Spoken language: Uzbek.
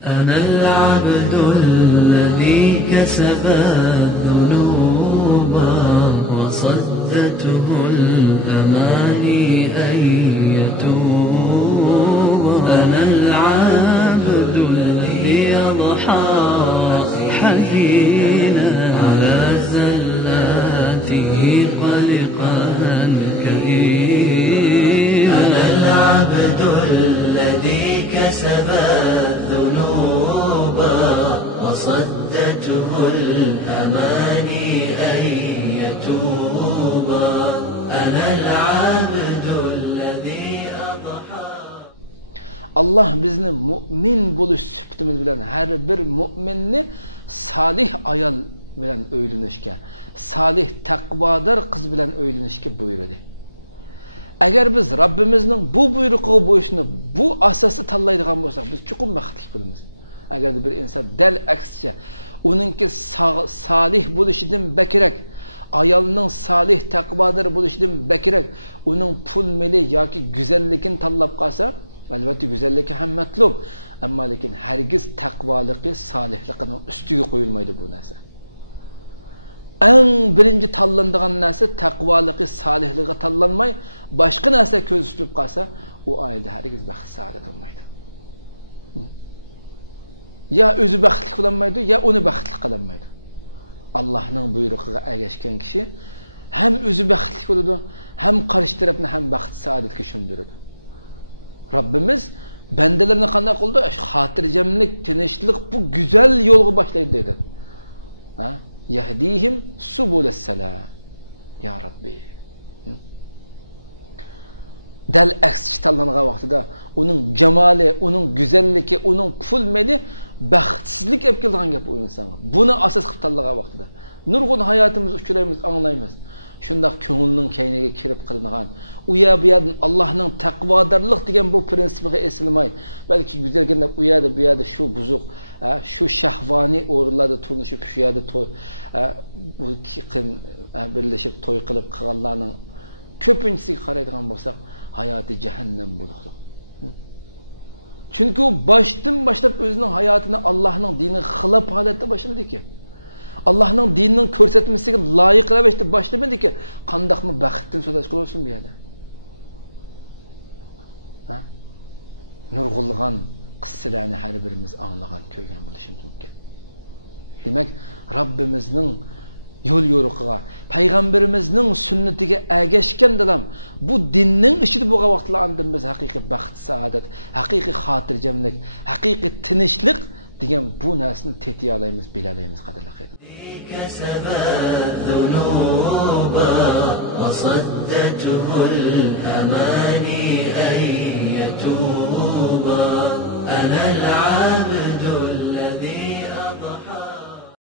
أنا العبد الذي كسب الذنوب وصدته الأماني أن يتوب. أنا العبد الذي أضحى حزينا على زلاته قلقا كئيبا. أنا العبد الذي كسب الذنوب وصدته الأماني أن يتوب. أنا العبد الذي أضحى. Allah bizni mu'min bo'lish sifatimiz bilan har bir mu'minni salih ayol bilan o'ylanishga, salih taqvodor qiz bilan o'ylanishga buyurdi. Agar biz Rabbimizning bu buyrug'iga bo'ysunib, bu asosni tanlaydigan bo'lsak, biz chuqur baxtli bo'lamiz. Agar bir inson dal aksicha uningki salih bo'lishidan bekirak, ayolning salih taqvodor bo'lishidan bekirak, uning pul meli yoki go'zalligini tanlab qolsa, albatta go'zalligi ham matlub, ammo lekin hargiz taqvoligi, solihligining ustiga qo'yilmaydi bu narsa. Eng birinchi tanlanadigan narsa taqvoligi, solihligi tanlanmay, boshqa narsa ko'z tutib qolsa, u oilada hargiz baxt saodat bo'lmaydi. Ya o'zi baxtli bo'lmaydi, ya uni baxtli qilolmaydi. Allohning buyrug'iga ergashgan kishi ham o'zi baxtli bo'ladi, ham qarshi tarafni ham baxt saodatga sho'ndiradi. Rabbimiz bandalarni qanday qildi? Xotirjamlik, tinchlik bu go'zal yo'lga boshlaydi dedi. Yahdihim subulas salam. Ya Rabbi. Dal aksi tanlangan vaqtida uning jamoli, uning go'zalligi, uning pul meli baxtsizlik olib kelgan gap u insonga. Buni asos qilib tanlagan vaqtida nurg'un hayotimiz uchraymiz, anglaymiz. Shundaq ko'ngilning kayniga kirib qilingan, u yerdan Allohning taqvodorlik degan bu prinsipiga esilmay, balki go'zalganda u yerda shu buzuq, shu shahvoniy o'rinlarda tunishib, shu yerda to'y, bu qiyin birlashib to'y qilib qilganlarning ko'pinchisiga qaraydigan bo'lsak, hayoti jahannam bo'ladi. Chunki u boshdan boshlab o'zining hayotini Allohning diniga xilof holatda boshladi-ki. Allohning dinining ko'rsatmasiga loyiq ravishda boshlamadiki, qandoqmi baxtdan so'rash qilsin bu yerda. Nurg'ulg'an qissalarni har birimiz anglagan, ko'rgan bo'lishimiz mumkin. Demak, Rabbimizning yo'l yo'riqiga, payg'ambarimizning sunnatiga ergashgan dalam bu dinning ichida bo'lgan vaqtlarda biz haqiqiy baxt, saodat, haqiqiy xotirjamlik, haqiqiy tinchlik degan bu narsani tetiy olamiz, bilalaymiz qadrli qadrlar. كسب الذنوب وصدته الأماني أن يتوب. أنا العبد الذي